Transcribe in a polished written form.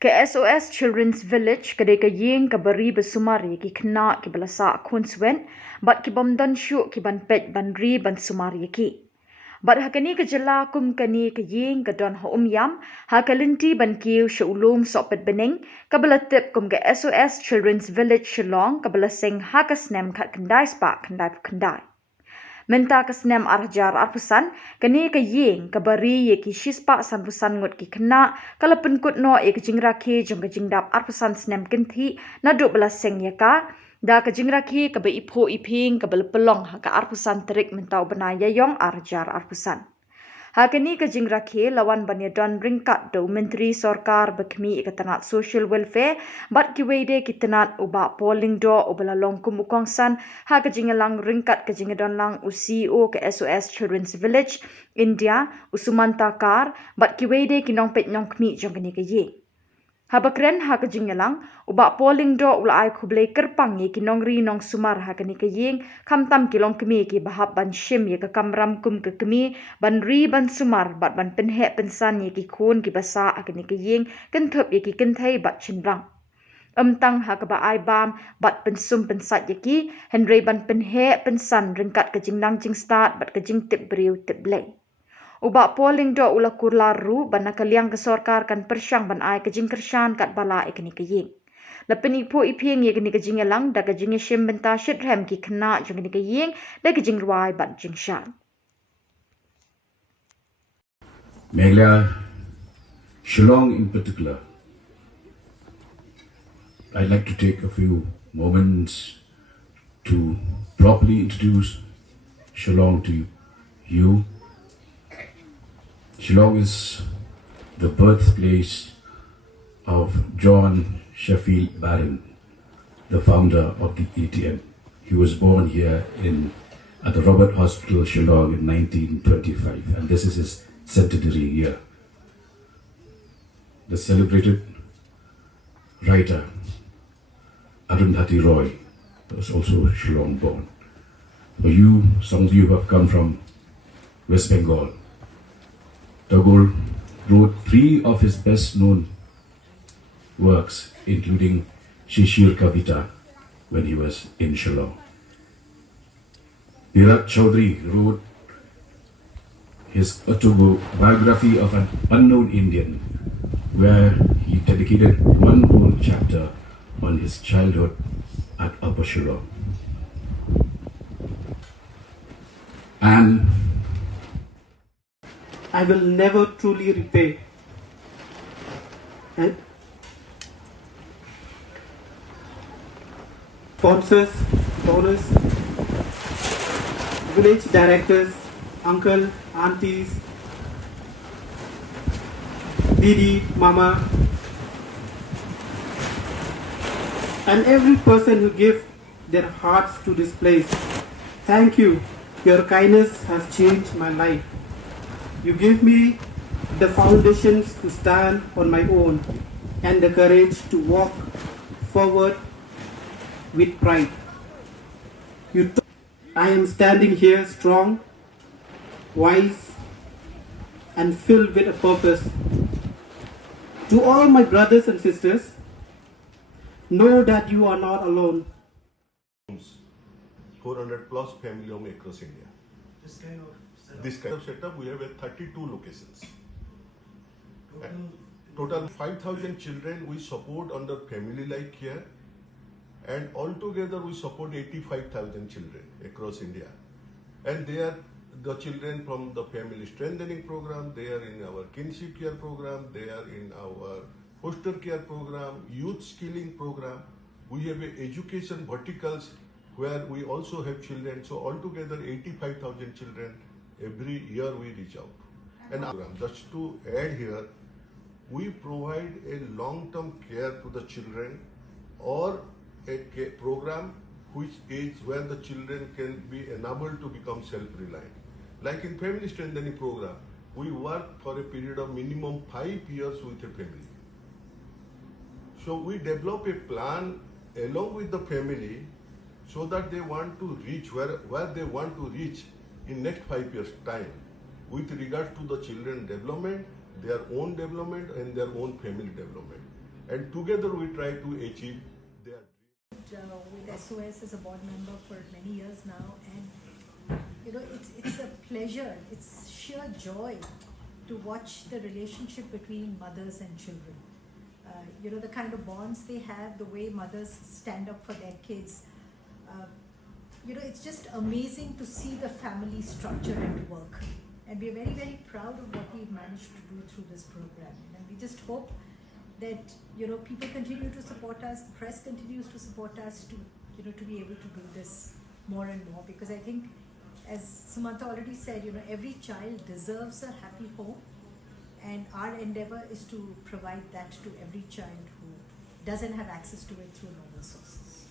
Ke SOS Children's Village kadai ka yeng ka bari besumari ki khna ki balasa Khunswet bat ki bomdan shu ki ban pet ban ri ban sumari ki. Bat hakani ka jala kum kani ka yeng ka don ha yam ha ka Lynti ban kiu shulum sopet bening ka balatip kum ka SOS Children's Village Shillong ka balasing ha ka Snem khat kandai spa kandai. Menta ka Snem arjar arpusan kani ka yeng ka bari ye ki shispa san pusan ngot ki kena kala penkut no e ka jingra ke jong ka jingdap arpusan Snem Kynthih na do balasing Jaka da ka jingra ke ka ba ipo iping ka pelong ha ka arpusan terik mentau benaya yong arjar arpusan. Hakani ka jingra ke lawan banyadon ringkat do menteri sorkar bakmi ikatanat social welfare bat ki wede kitanat uba polling do ubala longkum ukongsan ha ka jingalang ringkat ka jingadon lang CEO ka SOS Children's Village India usumanta kar bat ki wede kinong pet nyong kmi jongkani ka ye. Habakren ha ka jingalang uba polling do ulai khublei kerpang ye kinong ri nong sumar ha kani ka yeng kamtam kilong kmi ki bahap ban shim ye ka kamram kum ka kmi ban ri ban sumar bat ban penhe pensan ye ki khon ki basa ha kani ka yeng Kynthih ye ki Kynthih bat chinrang. Tang ha ka ba ai bam bat pensum pensat ye ki henry ban penhe pensan ringkat ka jingnang jing start bat ka jing tip briu tip blei. Uba polling do ula kurlaru bana kaliang ke sorkar kan persyang ban ai kejing kershan kat bala ikni ke ying. Lepen ipo iping ye kini kejing elang da kejing shim benta shit rem ki kena jong kini ke ying da kejing ruai ban jing shan. Meghalaya, Shillong in particular, I'd like to take a few moments to properly introduce Shillong to you. Shillong is the birthplace of John Sheffield Barron, the founder of the ATM. He was born here at the Robert Hospital, Shillong in 1925, and this is his centenary year. The celebrated writer Arundhati Roy was also Shillong born. For you, some of you have come from West Bengal. Tagore wrote 3 of his best-known works, including Shishir Kavita, when he was in Shillong. Virat Chaudhary wrote his autobiography of an unknown Indian, where he dedicated one whole chapter on his childhood at Upper Shillong. And I will never truly repay. And sponsors, donors, village directors, uncle, aunties, Didi, Mama, and every person who gives their hearts to this place. Thank you. Your kindness has changed my life. You give me the foundations to stand on my own and the courage to walk forward with pride. I am standing here strong, wise, and filled with a purpose. To all my brothers and sisters, know that you are not alone. 400 plus family home across India. This kind of setup we have at 32 locations. Total 5,000 children we support under family like care, and altogether we support 85,000 children across India. And they are the children from the family strengthening program, they are in our kinship care program, they are in our foster care program, youth skilling program. We have education verticals where we also have children. So altogether 85,000 children every year we reach out. And just to add here, we provide a long-term care to the children or a program which is where the children can be enabled to become self-reliant. Like in family strengthening program, we work for a period of minimum 5 years with a family. So we develop a plan along with the family so that they want to reach where they want to reach in next 5 years time with regard to the children development, their own development and their own family development. and together we try to achieve their dream. With SOS as a board member for many years now, and it's a pleasure, it's sheer joy to watch the relationship between mothers and children. The kind of bonds they have, the way mothers stand up for their kids. It's just amazing to see the family structure at work. And we're very, very proud of what we've managed to do through this program. And we just hope that, people continue to support us, the press continues to support us to be able to do this more and more. Because I think, as Sumanta already said, every child deserves a happy home. And our endeavor is to provide that to every child who doesn't have access to it through normal sources.